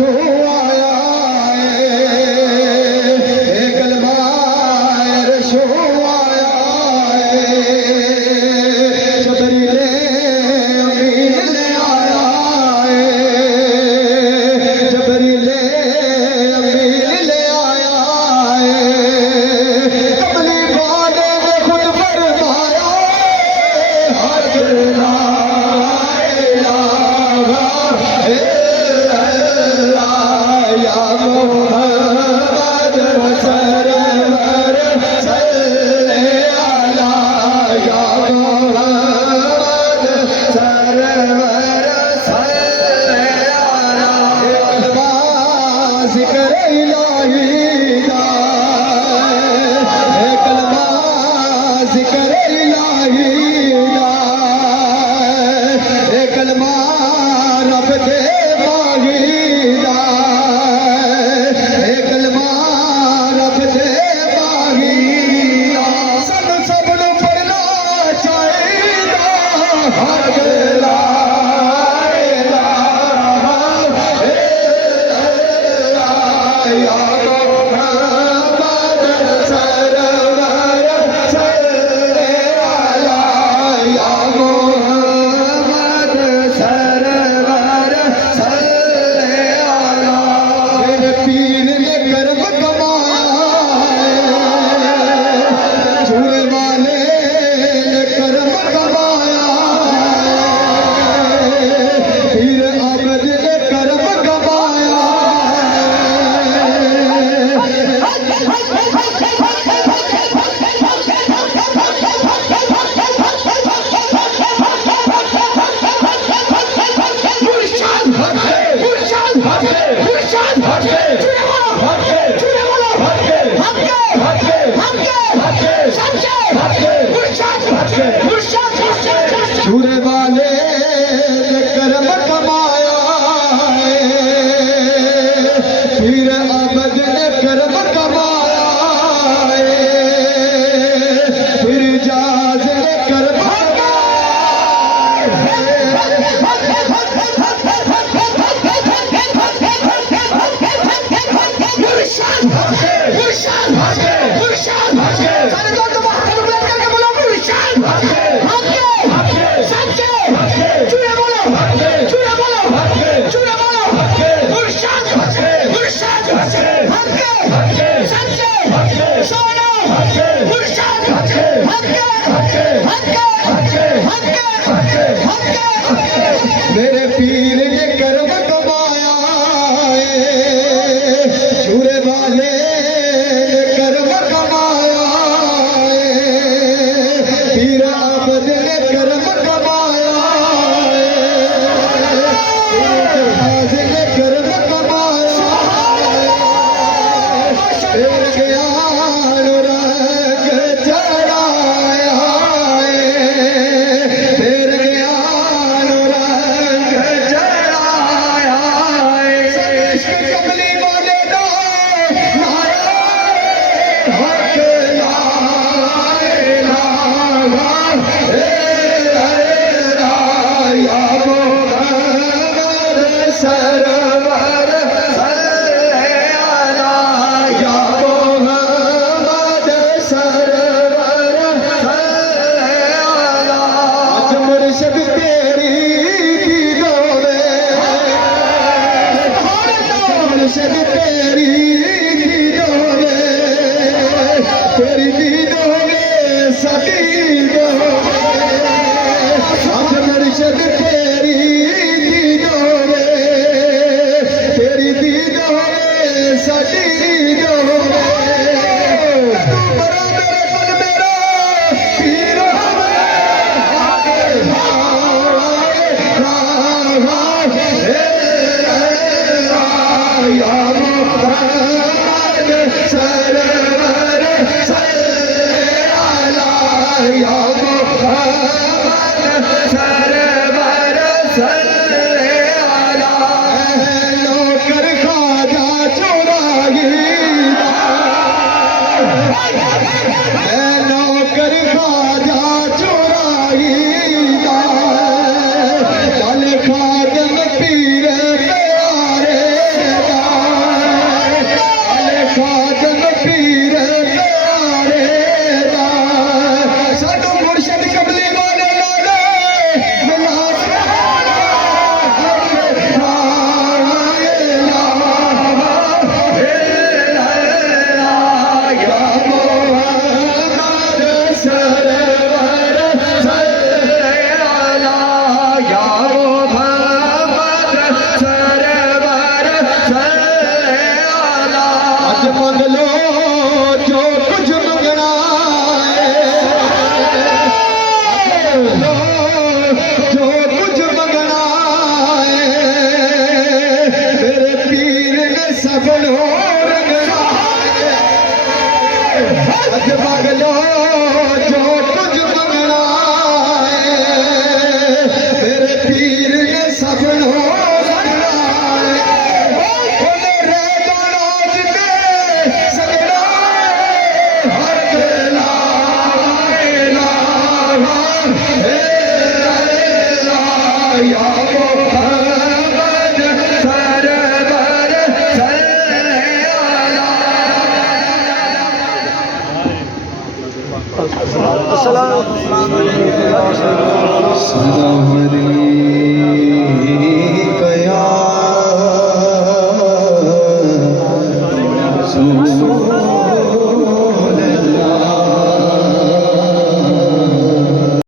अर्शो आया है कलमा अर्शो आया है जबरीले अमीन ले आया है जबरीले अमीन ले आया है कमली वाले ने खुद फरमाया हर ला छुरे वाले ने कर्म कमाया फिर अबद ने कर्म कमाया फिर जाज ने कर्म मेरे पीर ने कर्म कमाया छुरे वाले ने कर्म कमाया पीर अबद ने कर्म कमाया ने कर्म कमाया फिर ज्ञान रंग चढ़ाया फिर ज्ञान रंग चढ़ाया कमली वाले सरवर मुर्शद तेरी दीदों में मुर्शद तेरी दीदों में तेरी दीदों में सदीदों में मुर्शद तेरी दीदों में तेरी दीदों में सदीदों में या बस मांग लो जो कुछ मंगना है, मेरे पीर ने सबनो लगना है। उन्हें रह जाना जिते सगना है, हर बेला बेला हे या